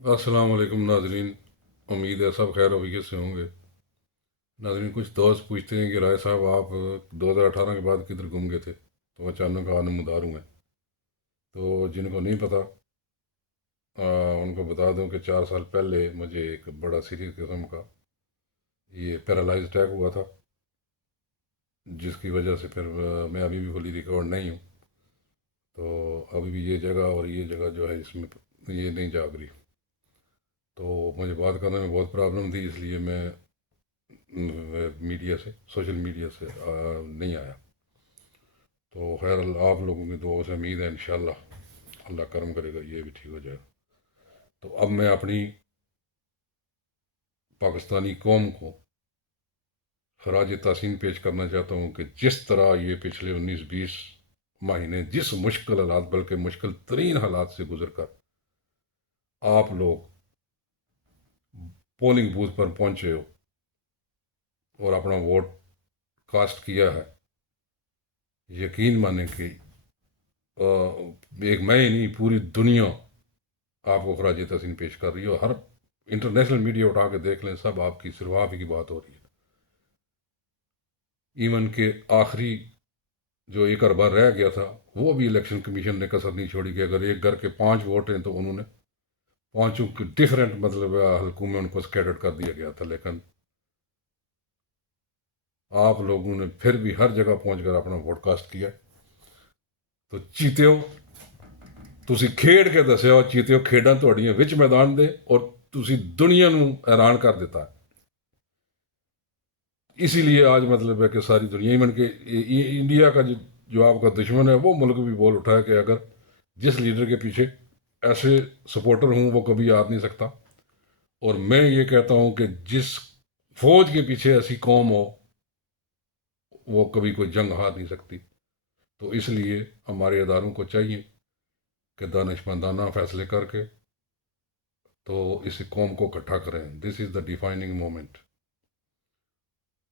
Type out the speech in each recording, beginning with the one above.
अस्सलाम वालेकुम नाजरीन। उम्मीद है सब खैर वफियत से होंगे। नाजरीन, कुछ दोस्त पूछते हैं कि राय साहब आप 2018 के बाद किधर घूम गए थे, तो अचानक नमदार हुए। तो जिनको नहीं पता, उनको बता दूं कि 4 साल पहले मुझे एक बड़ा सीरियस किस्म का ये पैरालाइज अटैक हुआ था, जिसकी वजह से फिर मैं अभी भी फुली रिकवर नहीं हूँ। तो अभी भी ये जगह और ये जगह जो है इसमें ये नहीं जाग रही। तो मुझे बात करने में बहुत प्रॉब्लम थी, इसलिए मैं मीडिया से, सोशल मीडिया से नहीं आया। तो खैर आप लोगों की दुआ से उम्मीद है इंशाल्लाह अल्लाह करम करेगा ये भी ठीक हो जाएगा। तो अब मैं अपनी पाकिस्तानी कौम को खराज तहसीन पेश करना चाहता हूँ कि जिस तरह ये पिछले 19-20 महीने जिस मुश्किल हालात, बल्कि मुश्किल तरीन हालात से गुजर कर आप लोग पोलिंग बूथ पर पहुँचे हो और अपना वोट कास्ट किया है, यकीन माने कि एक मैं ही नहीं, पूरी दुनिया आपको खराज तहसीन पेश कर रही है। और हर इंटरनेशनल मीडिया उठा के देख लें, सब आपकी सिर्फ आप ही की बात हो रही है। इवन के आखिरी जो एक अरबा रह गया था, वो भी इलेक्शन कमीशन ने कसर नहीं छोड़ी कि अगर एक घर के 5 वोट हैं तो उन्होंने पांचों के डिफरेंट मतलब हल्कों में उनको स्कैटर्ड कर दिया गया था। लेकिन आप लोगों ने फिर भी हर जगह पहुंच कर अपना वोट कास्ट किया। तो चीते हो, ਤੁਸੀਂ ਖੇਡ ਕੇ ਦੱਸਿਆ ਚੀਤਿਓ, ਖੇਡਾਂ ਤੁਹਾਡੀਆਂ ਵਿੱਚ मैदान दे और ਤੁਸੀਂ दुनिया ਨੂੰ हैरान कर ਦਿੱਤਾ। इसीलिए आज मतलब है कि सारी दुनिया, इवन के इंडिया का जो आपका दुश्मन है वो मुल्क भी बोल उठा है कि अगर जिस लीडर के पीछे ऐसे सपोर्टर हूँ वो कभी आ नहीं सकता। और मैं ये कहता हूँ कि जिस फौज के पीछे ऐसी कौम हो वो कभी कोई जंग हार नहीं सकती। तो इसलिए हमारे इदारों को चाहिए कि दानिशमंदाना फैसले करके तो इस कौम को इकट्ठा करें। This is the defining moment.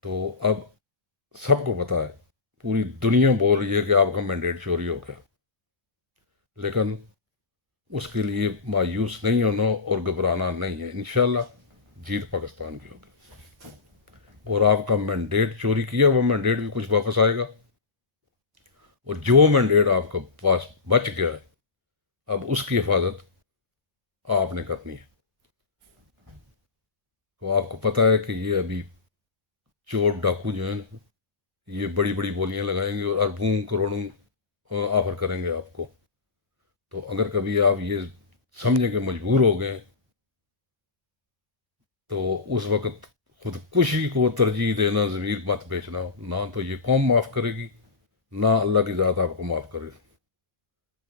तो अब सबको पता है, पूरी दुनिया बोल रही है कि आपका मैंडेट चोरी हो गया, लेकिन उसके लिए मायूस नहीं होना और घबराना नहीं है। इंशाल्लाह जीत पाकिस्तान की होगी और आपका मैंडेट चोरी किया हुआ मैंडेट भी कुछ वापस आएगा। और जो मैंडेट आपका पास बच गया है, अब उसकी हिफाजत आपने करनी है। तो आपको पता है कि ये अभी चोर डाकू जो हैं ये बड़ी बड़ी बोलियां लगाएंगे और अरबों करोड़ों ऑफर करेंगे आपको। तो अगर कभी आप ये समझें कि मजबूर हो गए तो उस वक़्त खुदकुशी को तरजीह देना, ज़मीर मत बेचना। ना तो ये कौम माफ़ करेगी, ना अल्लाह की ज़ात आपको माफ़ करे।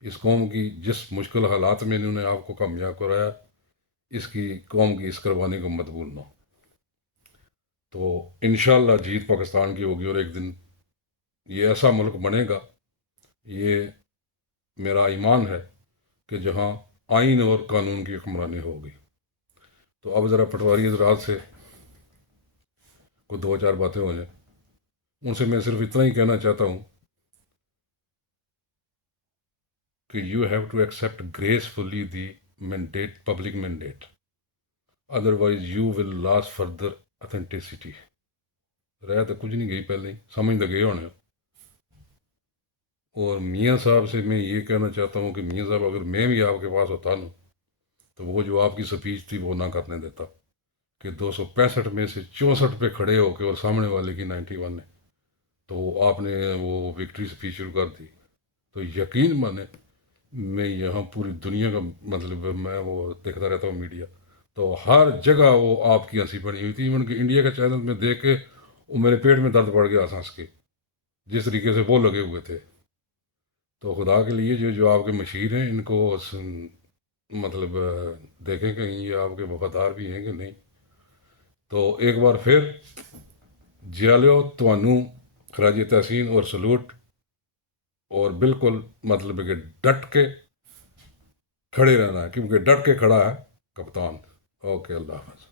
इस कौम की जिस मुश्किल हालात में इन्होंने आपको कामयाब कराया, इसकी कौम की इस कुर्बानी को मत भूलना। तो इंशाल्लाह जीत पाकिस्तान की होगी और एक दिन ये ऐसा मुल्क बनेगा, ये मेरा ईमान है कि जहाँ आइन और कानून की हुक्मरानी होगी। तो अब ज़रा पटवारी हजरात से कोई 2-4 बातें हो जाए। उनसे मैं सिर्फ इतना ही कहना चाहता हूँ कि you have to accept gracefully the mandate, public mandate, otherwise you will loss further authenticity. रह तो कुछ नहीं गई, पहले ही समझ तो गए होने। और मियाँ साहब से मैं ये कहना चाहता हूँ कि मियाँ साहब, अगर मैं भी आपके पास होता ना तो वो जो आपकी स्पीच थी वो ना करने देता कि 265 में से 64 पे खड़े होके और सामने वाले की 91 है, तो आपने वो विक्ट्री स्पीच शुरू कर दी। तो यकीन माने, मैं यहाँ पूरी दुनिया का मतलब मैं वो देखता रहता हूँ मीडिया, तो हर जगह वो आपकी हंसी बनी हुई थी। इवन कि इंडिया का चैनल में देख के वो मेरे पेट में दर्द बढ़ गया हंस हंस के, जिस तरीके से वो लगे हुए थे। तो खुदा के लिए जो जो आपके मशीर हैं इनको मतलब देखें कि ये आपके वफादार भी हैं कि नहीं। तो एक बार फिर जियालो ਤੁਹਾਨੂੰ खराज तहसीन और सलूट। और बिल्कुल मतलब कि डट के खड़े रहना है, क्योंकि डट के खड़ा है कप्तान। ओके, अल्लाह हाफ़िज़।